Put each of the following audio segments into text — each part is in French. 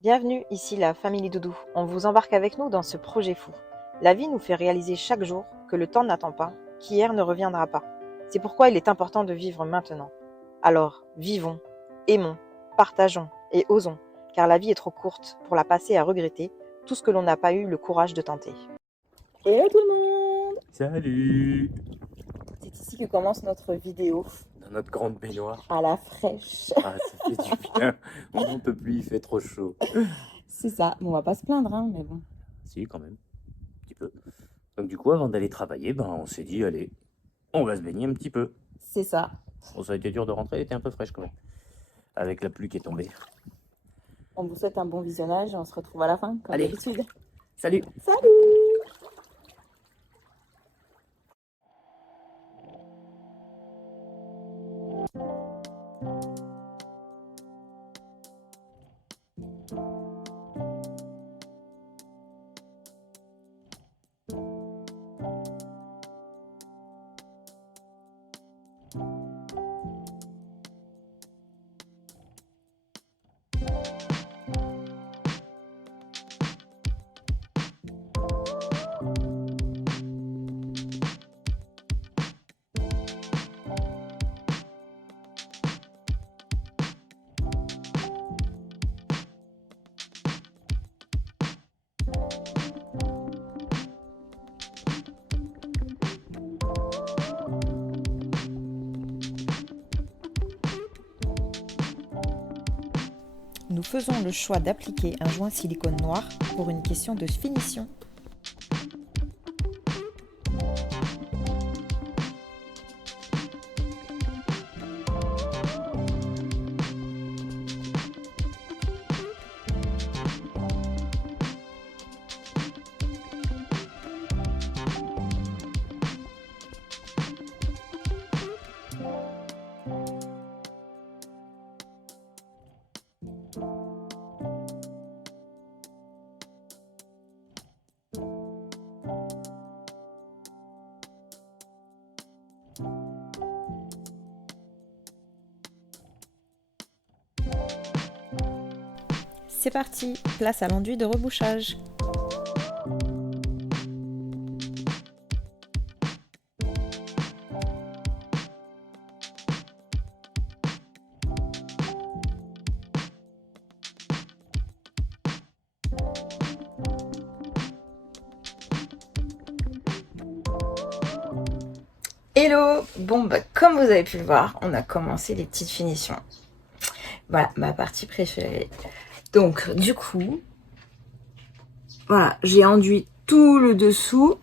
Bienvenue, ici la famille Doudou. On vous embarque avec nous dans ce projet fou. La vie nous fait réaliser chaque jour que le temps n'attend pas, qu'hier ne reviendra pas. C'est pourquoi il est important de vivre maintenant. Alors, vivons, aimons, partageons et osons, car la vie est trop courte pour la passer à regretter tout ce que l'on n'a pas eu le courage de tenter. Hello tout le monde! Salut! C'est ici que commence notre vidéo. Dans notre grande baignoire. À la fraîche. Ah, ça fait du bien. On n'en peut plus, il fait trop chaud. C'est ça, bon, on va pas se plaindre, hein, mais bon. Si, quand même. Un petit peu. Donc du coup, avant d'aller travailler, on s'est dit, allez, on va se baigner un petit peu. C'est ça. Bon, ça a été dur de rentrer, elle était un peu fraîche quand même. Avec la pluie qui est tombée. On vous souhaite un bon visionnage et on se retrouve à la fin, comme Allez. d'habitude. Salut! Salut! Nous faisons le choix d'appliquer un joint silicone noir pour une question de finition. C'est parti, place à l'enduit de rebouchage. Hello! Bon, comme vous avez pu le voir, on a commencé les petites finitions. Voilà, ma partie préférée. Donc, du coup, voilà, j'ai enduit tout le dessous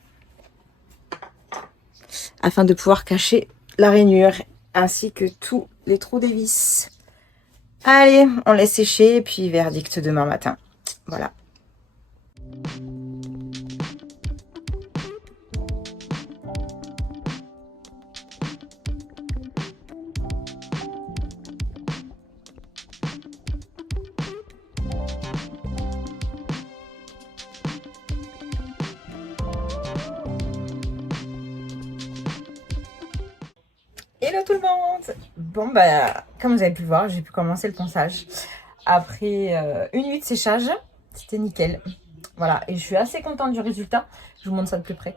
afin de pouvoir cacher la rainure ainsi que tous les trous des vis. Allez, on laisse sécher et puis verdict demain matin. Voilà. Hello tout le monde! Bon comme vous avez pu le voir, j'ai pu commencer le ponçage. Après une nuit de séchage, c'était nickel. Voilà, et je suis assez contente du résultat. Je vous montre ça de plus près.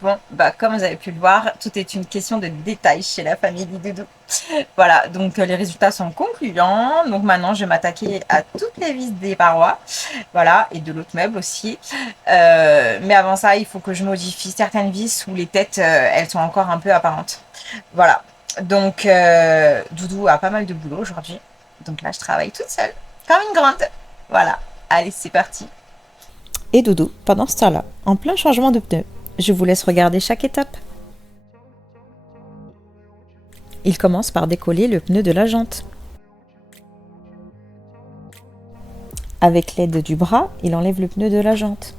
Bon, comme vous avez pu le voir, tout est une question de détail chez la famille Doudou. Voilà, donc les résultats sont concluants. Donc maintenant, je vais m'attaquer à toutes les vis des parois. Voilà, et de l'autre meuble aussi. Mais avant ça, il faut que je modifie certaines vis où les têtes, elles sont encore un peu apparentes. Voilà, donc Doudou a pas mal de boulot aujourd'hui. Donc là, je travaille toute seule, comme une grande. Voilà, allez, c'est parti. Et Doudou, pendant ce temps-là, en plein changement de pneu. Je vous laisse regarder chaque étape. Il commence par décoller le pneu de la jante. Avec l'aide du bras, il enlève le pneu de la jante.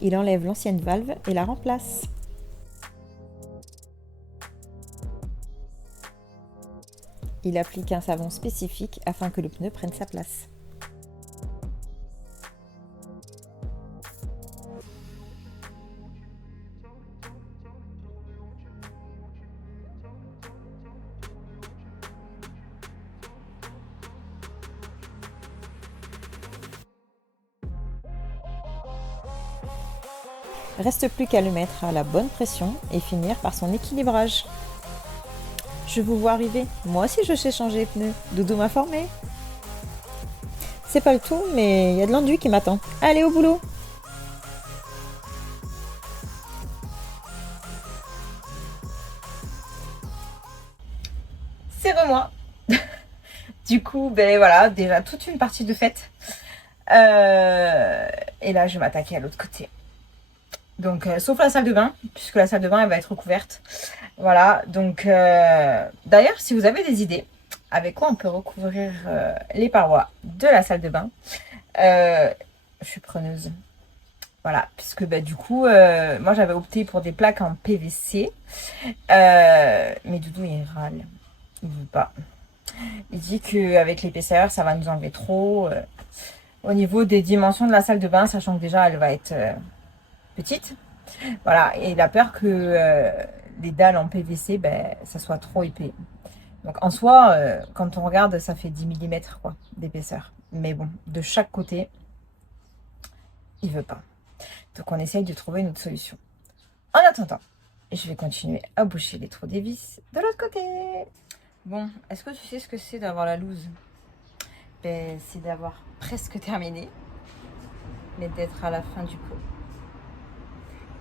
Il enlève l'ancienne valve et la remplace. Il applique un savon spécifique afin que le pneu prenne sa place. Reste plus qu'à le mettre à la bonne pression et finir par son équilibrage. Je vous vois arriver. Moi aussi je sais changer les pneus. Doudou m'a formé. C'est pas le tout, mais il y a de l'enduit qui m'attend. Allez au boulot. C'est moi. Du coup, ben voilà, déjà toute une partie de fête. Et là, je vais m'attaquer à l'autre côté. Donc, sauf la salle de bain, puisque la salle de bain, elle va être recouverte. Voilà, donc d'ailleurs, si vous avez des idées, avec quoi on peut recouvrir les parois de la salle de bain, je suis preneuse. Voilà, puisque bah, du coup, moi j'avais opté pour des plaques en PVC, mais Doudou il râle, il veut pas. Il dit qu'avec l'épaisseur, ça va nous enlever trop. Au niveau des dimensions de la salle de bain, sachant que déjà elle va être petite, voilà, et il a peur que les dalles en PVC, ben, ça soit trop épais. Donc en soi, quand on regarde, ça fait 10 mm quoi, d'épaisseur. Mais bon, de chaque côté, il veut pas. Donc on essaye de trouver une autre solution. En attendant, je vais continuer à boucher les trous des vis de l'autre côté. Bon, est-ce que tu sais ce que c'est d'avoir la loose? Ben, c'est d'avoir presque terminé, mais d'être à la fin du pot.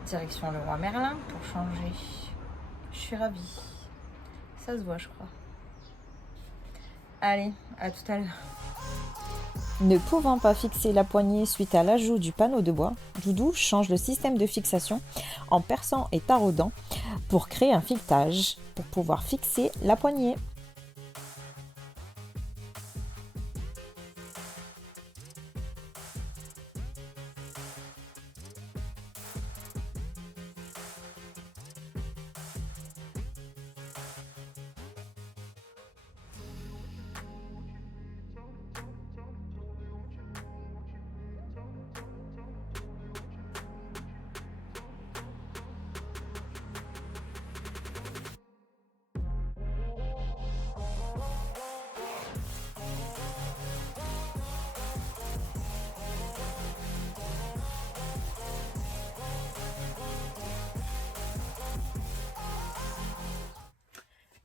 Direction le roi Merlin pour changer. Je suis ravie. Ça se voit, je crois. Allez, à tout à l'heure. Ne pouvant pas fixer la poignée suite à l'ajout du panneau de bois, Doudou change le système de fixation en perçant et taraudant pour créer un filetage pour pouvoir fixer la poignée.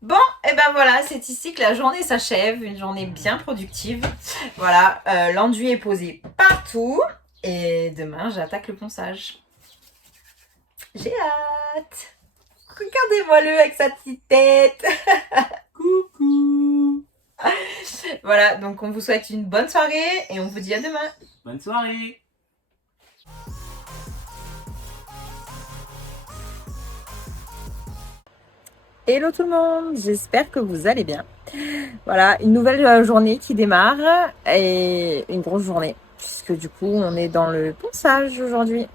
Bon, et ben voilà, c'est ici que la journée s'achève, une journée bien productive. Voilà, l'enduit est posé partout et demain j'attaque le ponçage. J'ai hâte. Regardez-moi-le avec sa petite tête. Coucou. Voilà, donc on vous souhaite une bonne soirée et on vous dit à demain. Bonne soirée. Hello tout le monde, j'espère que vous allez bien. Voilà, une nouvelle journée qui démarre et une grosse journée puisque du coup on est dans le ponçage aujourd'hui.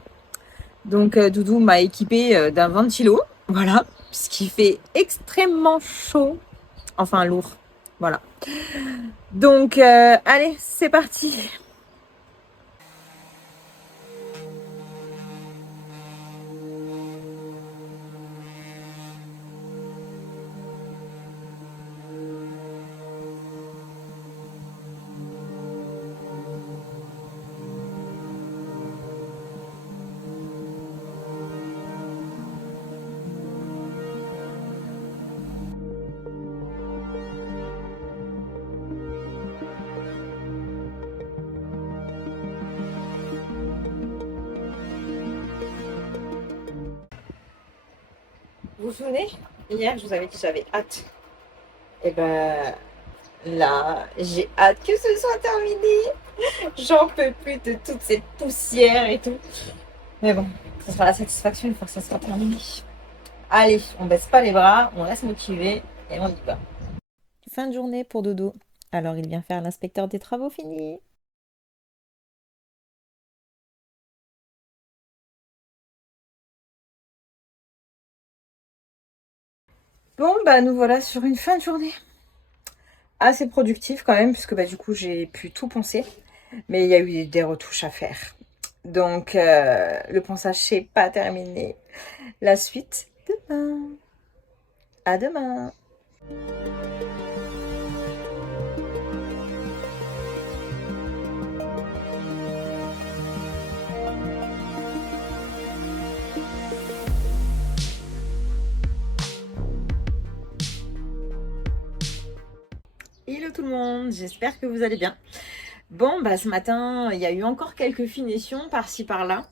Donc Doudou m'a équipé d'un ventilo, voilà, puisqu'il fait extrêmement chaud, enfin lourd, voilà. Donc allez, c'est parti. Vous vous souvenez, hier je vous avais dit que j'avais hâte. Et ben là, j'ai hâte que ce soit terminé. J'en peux plus de toute cette poussière et tout. Mais bon, ça sera la satisfaction une fois que ça sera terminé. Allez, on baisse pas les bras, on reste motivé et on y va. Fin de journée pour Dodo. Alors il vient faire l'inspecteur des travaux finis. Bon, bah nous voilà sur une fin de journée assez productive quand même, puisque bah, du coup j'ai pu tout poncer, mais il y a eu des retouches à faire. Donc le ponçage c'est pas terminé. La suite demain. À demain. Hello tout le monde, j'espère que vous allez bien. Bon, bah ce matin, il y a eu encore quelques finitions par-ci par-là.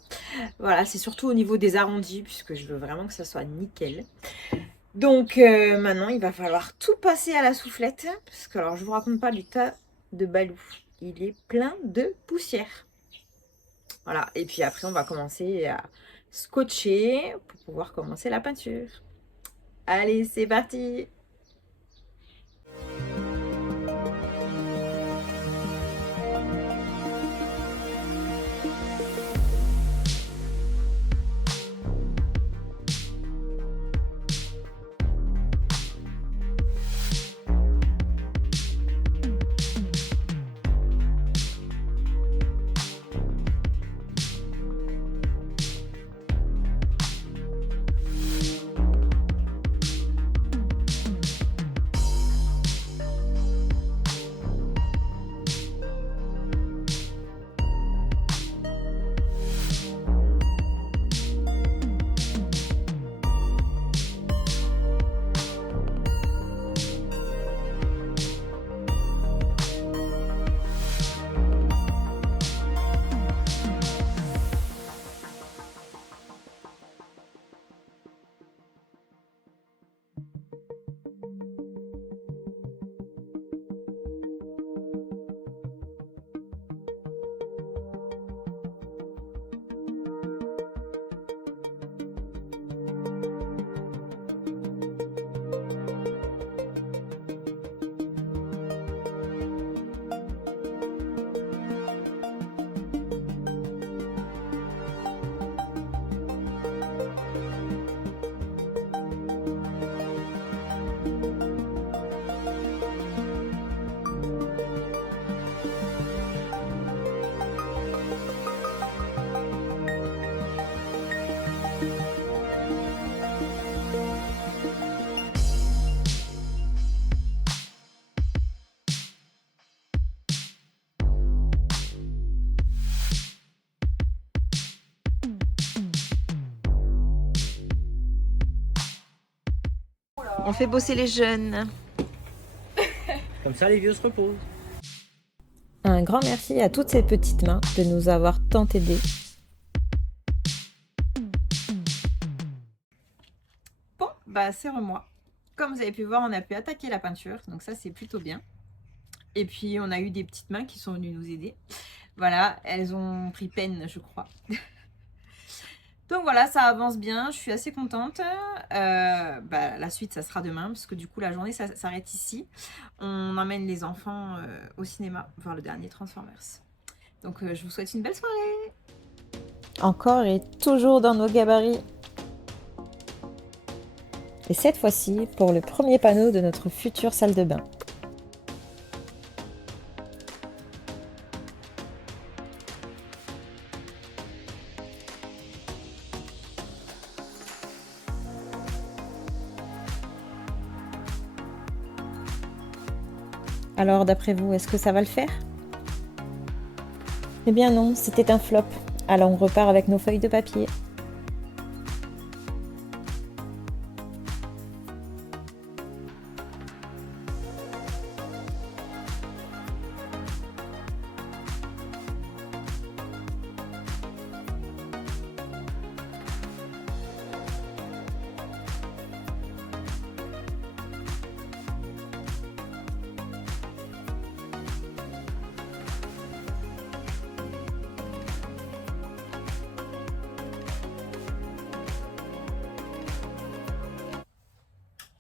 Voilà, c'est surtout au niveau des arrondis, puisque je veux vraiment que ça soit nickel. Donc maintenant, il va falloir tout passer à la soufflette, parce que alors je vous raconte pas du tas de balou. Il est plein de poussière. Voilà, et puis après, on va commencer à scotcher pour pouvoir commencer la peinture. Allez, c'est parti! On fait bosser les jeunes. Comme ça, les vieux se reposent. Un grand merci à toutes ces petites mains de nous avoir tant aidés. Bon, bah c'est moi. Comme vous avez pu voir, on a pu attaquer la peinture, donc ça c'est plutôt bien. Et puis on a eu des petites mains qui sont venues nous aider. Voilà, elles ont pris peine, je crois. Donc voilà, ça avance bien, je suis assez contente. La suite, ça sera demain, parce que du coup, la journée, ça s'arrête ici. On emmène les enfants au cinéma, voir le dernier Transformers. Donc je vous souhaite une belle soirée. Encore et toujours dans nos gabarits. Et cette fois-ci, pour le premier panneau de notre future salle de bain. Alors, d'après vous, est-ce que ça va le faire? Eh bien non, c'était un flop. Alors on repart avec nos feuilles de papier.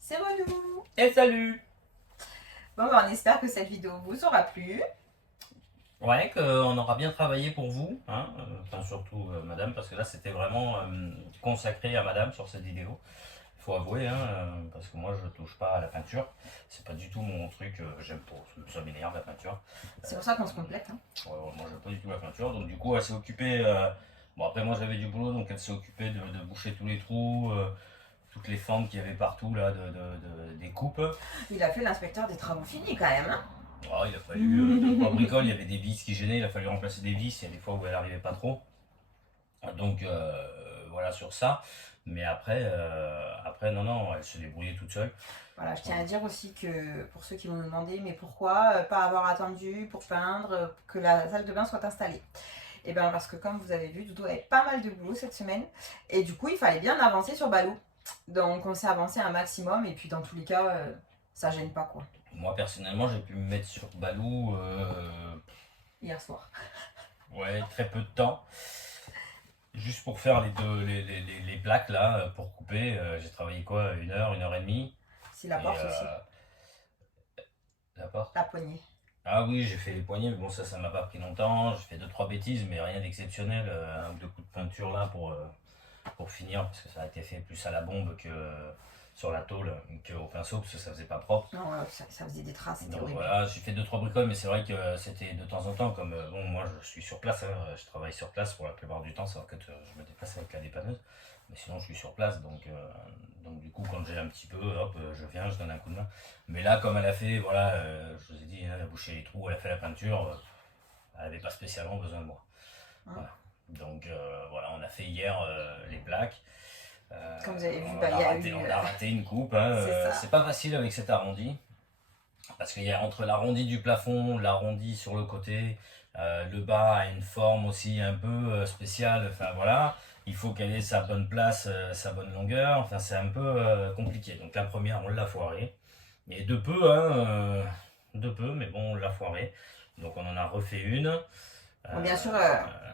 C'est nous. Et salut! Bon, bah, on espère que cette vidéo vous aura plu. Ouais, qu'on aura bien travaillé pour vous, hein, enfin surtout madame, parce que là c'était vraiment consacré à madame sur cette vidéo. faut avouer, hein, parce que moi je touche pas à la peinture. C'est pas du tout mon truc, j'aime pas, ça m'énerve la peinture. C'est pour ça qu'on se complète. Hein. Moi j'aime pas du tout la peinture, donc du coup elle s'est occupée. Bon, après moi j'avais du boulot, donc elle s'est occupée de boucher tous les trous, toutes les fentes qu'il y avait partout là, des coupes. Il a fait l'inspecteur des travaux finis quand même. Hein. Oh, il a fallu, deux, trois bricoles, il y avait des vis qui gênaient, il a fallu remplacer des vis, il y a des fois où elle arrivait pas trop. Donc voilà sur ça. Mais après non, elle se débrouillait toute seule. Voilà, je tiens à dire aussi que pour ceux qui vont me demander, mais pourquoi pas avoir attendu pour peindre que la salle de bain soit installée? Et bien parce que comme vous avez vu, Doudou avait pas mal de boulot cette semaine. Et du coup, il fallait bien avancer sur Balou. Donc on s'est avancé un maximum et puis dans tous les cas, ça gêne pas quoi. Moi personnellement, j'ai pu me mettre sur Balou Hier soir. ouais, très peu de temps. Juste pour faire les plaques là, pour couper, j'ai travaillé quoi, une heure et demie. C'est la Et, porte aussi, la porte. la poignée. Ah oui, j'ai fait les poignées, mais bon ça m'a pas pris longtemps. J'ai fait deux trois bêtises, mais rien d'exceptionnel. Un ou deux coups de peinture là pour finir, parce que ça a été fait plus à la bombe que sur la tôle qu'au pinceau, parce que ça faisait pas propre. Non, ça faisait des traces, c'était Donc horrible. voilà, j'ai fait deux trois bricoles, mais c'est vrai que c'était de temps en temps, comme bon, moi je suis sur place, hein, je travaille sur place pour la plupart du temps, c'est vrai que je me déplace avec la dépanneuse, mais sinon je suis sur place, donc du coup quand j'ai un petit peu, hop, je viens, je donne un coup de main. Mais là, comme elle a fait, voilà, je vous ai dit, hein, elle a bouché les trous, elle a fait la peinture, elle n'avait pas spécialement besoin de moi. Voilà. Donc voilà, on a fait hier les plaques. Comme vous avez vu, On bah, a il y a raté, eu. on a raté une coupe, hein, C'est ça. c'est pas facile avec cet arrondi. Parce qu'il y a entre l'arrondi du plafond, l'arrondi sur le côté, le bas a une forme aussi un peu spéciale, enfin voilà, il faut qu'elle ait sa bonne place, sa bonne longueur, enfin c'est un peu compliqué. Donc la première on l'a foirée, et de peu, hein, de peu, mais bon on l'a foirée. Donc on en a refait une. Bon, bien sûr,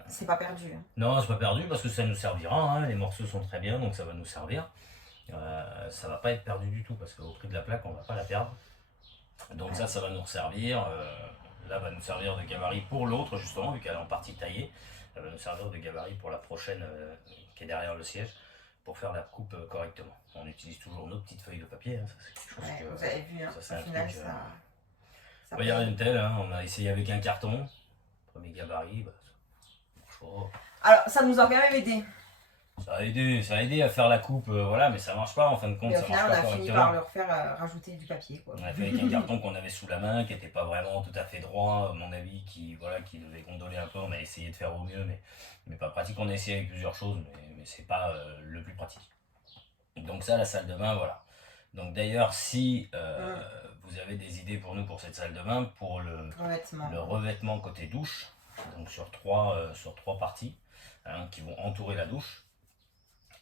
c'est pas perdu. Hein. Non, c'est pas perdu parce que ça nous servira, hein, les morceaux sont très bien, donc ça va nous servir. Ça va pas être perdu du tout parce qu'au prix de la plaque on va pas la perdre. Donc ça va nous servir. Là, va nous servir de gabarit pour l'autre, justement, vu qu'elle est en partie taillée. Elle va nous servir de gabarit pour la prochaine qui est derrière le siège, pour faire la coupe correctement. On utilise toujours nos petites feuilles de papier. Hein, ça, c'est quelque chose que, vous avez vu, hein, ça, c'est au un final, truc. ça Il n'y a rien de tel. Hein, on a essayé avec un carton. Premier gabarit, bah, ça marche pas. Alors, ça nous a quand même aidé. Ça a aidé à faire la coupe, voilà, mais ça marche pas en fin de compte. Mais au Ça final, marche on pas a fini correctement. par leur faire rajouter du papier. Quoi. On a fait avec un carton qu'on avait sous la main, qui n'était pas vraiment tout à fait droit, à mon avis, qui devait gondoler un peu. On a essayé de faire au mieux, mais pas pratique. On a essayé avec plusieurs choses, mais c'est pas le plus pratique. Donc ça, la salle de bain, voilà. Donc d'ailleurs, si vous avez des idées pour nous pour cette salle de bain, pour le revêtement côté douche, donc sur trois parties hein, qui vont entourer la douche,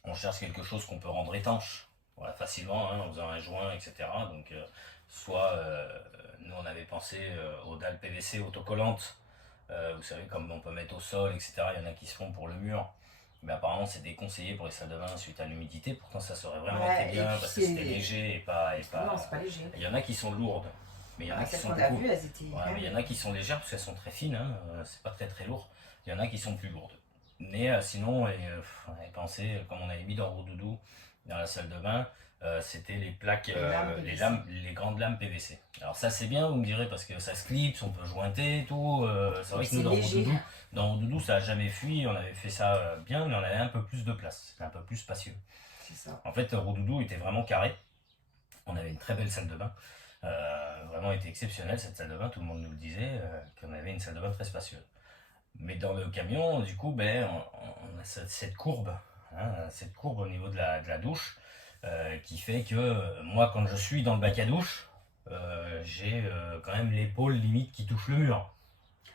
on cherche quelque chose qu'on peut rendre étanche. Voilà, facilement, hein, en faisant un joint, etc. Donc, soit nous on avait pensé aux dalles PVC autocollantes, vous savez, comme on peut mettre au sol, etc. Il y en a qui se font pour le mur, mais apparemment c'est déconseillé pour les salles de bain suite à l'humidité. Pourtant, ça serait vraiment été bien parce que c'était léger et pas. Non, c'est pas léger. Il y en a qui sont lourdes, mais il y en a qui sont beaucoup. Elles étaient mais il y en a qui sont légères parce qu'elles sont très fines, hein, c'est pas très très lourd. Il y en a qui sont plus lourdes. Mais sinon, on avait pensé, comme on avait mis dans Roudoudou, dans la salle de bain, c'était les plaques, les grandes lames PVC. Alors ça c'est bien, vous me direz, parce que ça se clipse, on peut jointer et tout. C'est vrai que nous dans Roudoudou, ça n'a jamais fui, on avait fait ça bien, mais on avait un peu plus de place, c'était un peu plus spacieux. C'est ça. En fait, Roudoudou était vraiment carré. On avait une très belle salle de bain. Vraiment était exceptionnelle cette salle de bain, tout le monde nous le disait, qu'on avait une salle de bain très spacieuse. Mais dans le camion, du coup, ben, on a cette courbe au niveau de la douche, qui fait que moi, quand je suis dans le bac à douche, j'ai quand même l'épaule limite qui touche le mur.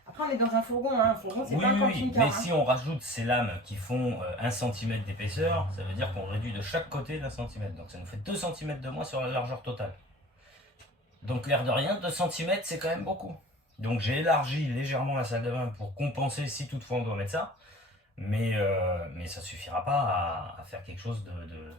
Après, on est dans un fourgon, hein. Un fourgon, c'est oui, pas un camping-car. Mais si on rajoute ces lames qui font 1 cm d'épaisseur, ça veut dire qu'on réduit de chaque côté d'1 cm. Donc ça nous fait 2 cm de moins sur la largeur totale. Donc l'air de rien, 2 cm, c'est quand même beaucoup. Donc j'ai élargi légèrement la salle de bain pour compenser si toutefois on doit mettre ça. Mais ça suffira pas à faire quelque chose de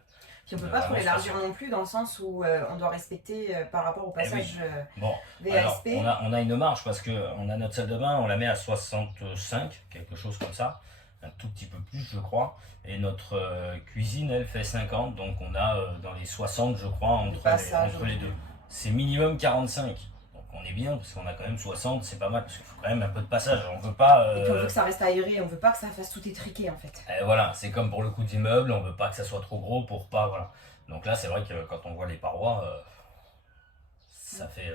puis on peut pas trop l'élargir non plus dans le sens où on doit respecter par rapport au passage bon, VASP. Alors, on a une marge parce qu'on a notre salle de bain, on la met à 65, quelque chose comme ça. un tout petit peu plus, je crois. Et notre cuisine, elle fait 50, donc on a dans les 60, je crois, entre les deux. C'est minimum 45. Donc on est bien, parce qu'on a quand même 60, c'est pas mal, parce qu'il faut quand même un peu de passage. On veut pas. Et puis on veut que ça reste aéré, on veut pas que ça fasse tout étriqué en fait. Et voilà, c'est comme pour le coup des meubles, on veut pas que ça soit trop gros pour pas. Voilà. Donc là, c'est vrai que quand on voit les parois, ça fait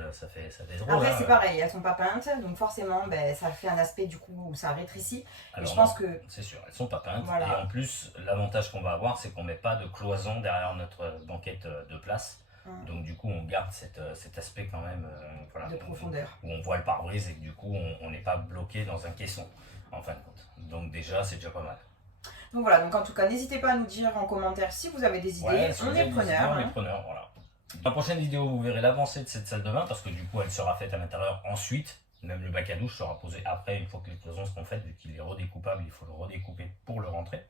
drôle. Après Hein. c'est pareil, elles sont pas peintes, donc forcément ben, ça fait un aspect du coup où ça rétrécit. Alors, et je pense que c'est sûr, elles sont pas peintes. voilà. Et en plus, l'avantage qu'on va avoir, c'est qu'on met pas de cloison derrière notre banquette de place. Donc du coup, on garde cet aspect quand même voilà, de profondeur. où on voit le pare-brise et que du coup, on n'est pas bloqué dans un caisson, en fin de compte. Donc déjà, c'est déjà pas mal. Donc voilà, donc en tout cas, n'hésitez pas à nous dire en commentaire si vous avez des idées. Si on est preneurs. On est preneurs, voilà. Dans la prochaine vidéo, vous verrez l'avancée de cette salle de bain parce que du coup, elle sera faite à l'intérieur ensuite. Même le bac à douche sera posé après, une fois que les cloisons seront faites, vu qu'il est redécoupable, il faut le redécouper pour le rentrer.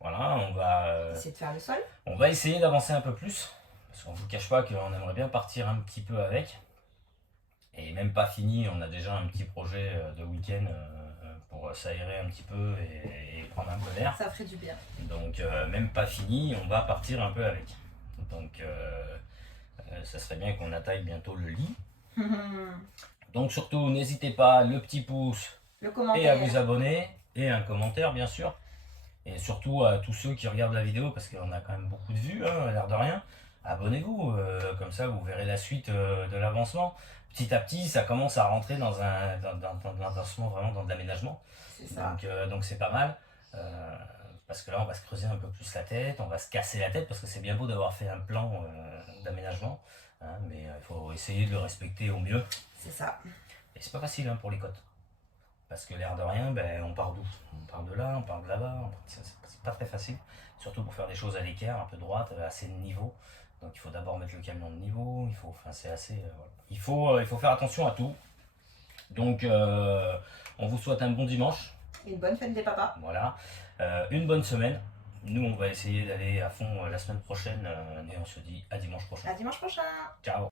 Voilà, on va essayer de faire le sol. On va essayer d'avancer un peu plus, parce qu'on ne vous cache pas qu'on aimerait bien partir un petit peu avec. Et même pas fini, on a déjà un petit projet de week-end pour s'aérer un petit peu et prendre un peu l'air. Ça ferait du bien. Donc même pas fini, on va partir un peu avec. Donc ça serait bien qu'on attaque bientôt le lit. Donc surtout, n'hésitez pas, le petit pouce et à vous abonner et un commentaire bien sûr. Et surtout à tous ceux qui regardent la vidéo, parce qu'on a quand même beaucoup de vues, hein, l'air de rien. Abonnez-vous, comme ça vous verrez la suite de l'avancement. Petit à petit, ça commence à rentrer dans l'avancement, vraiment dans de l'aménagement. C'est ça. Donc c'est pas mal. Parce que là, on va se creuser un peu plus la tête, on va se casser la tête, parce que c'est bien beau d'avoir fait un plan d'aménagement, hein, mais il faut essayer de le respecter au mieux. C'est ça. Et c'est pas facile hein, pour les côtes. Parce que l'air de rien, ben, on part d'où? On part de là, on part de là-bas, c'est pas très facile. Surtout pour faire des choses à l'équerre, un peu droite, assez de niveau. Donc il faut d'abord mettre le camion de niveau, c'est assez... voilà. Il faut faire attention à tout. Donc on vous souhaite un bon dimanche. Une bonne fête des papas. Voilà. Une bonne semaine. Nous, on va essayer d'aller à fond la semaine prochaine et on se dit à dimanche prochain. À dimanche prochain. Ciao.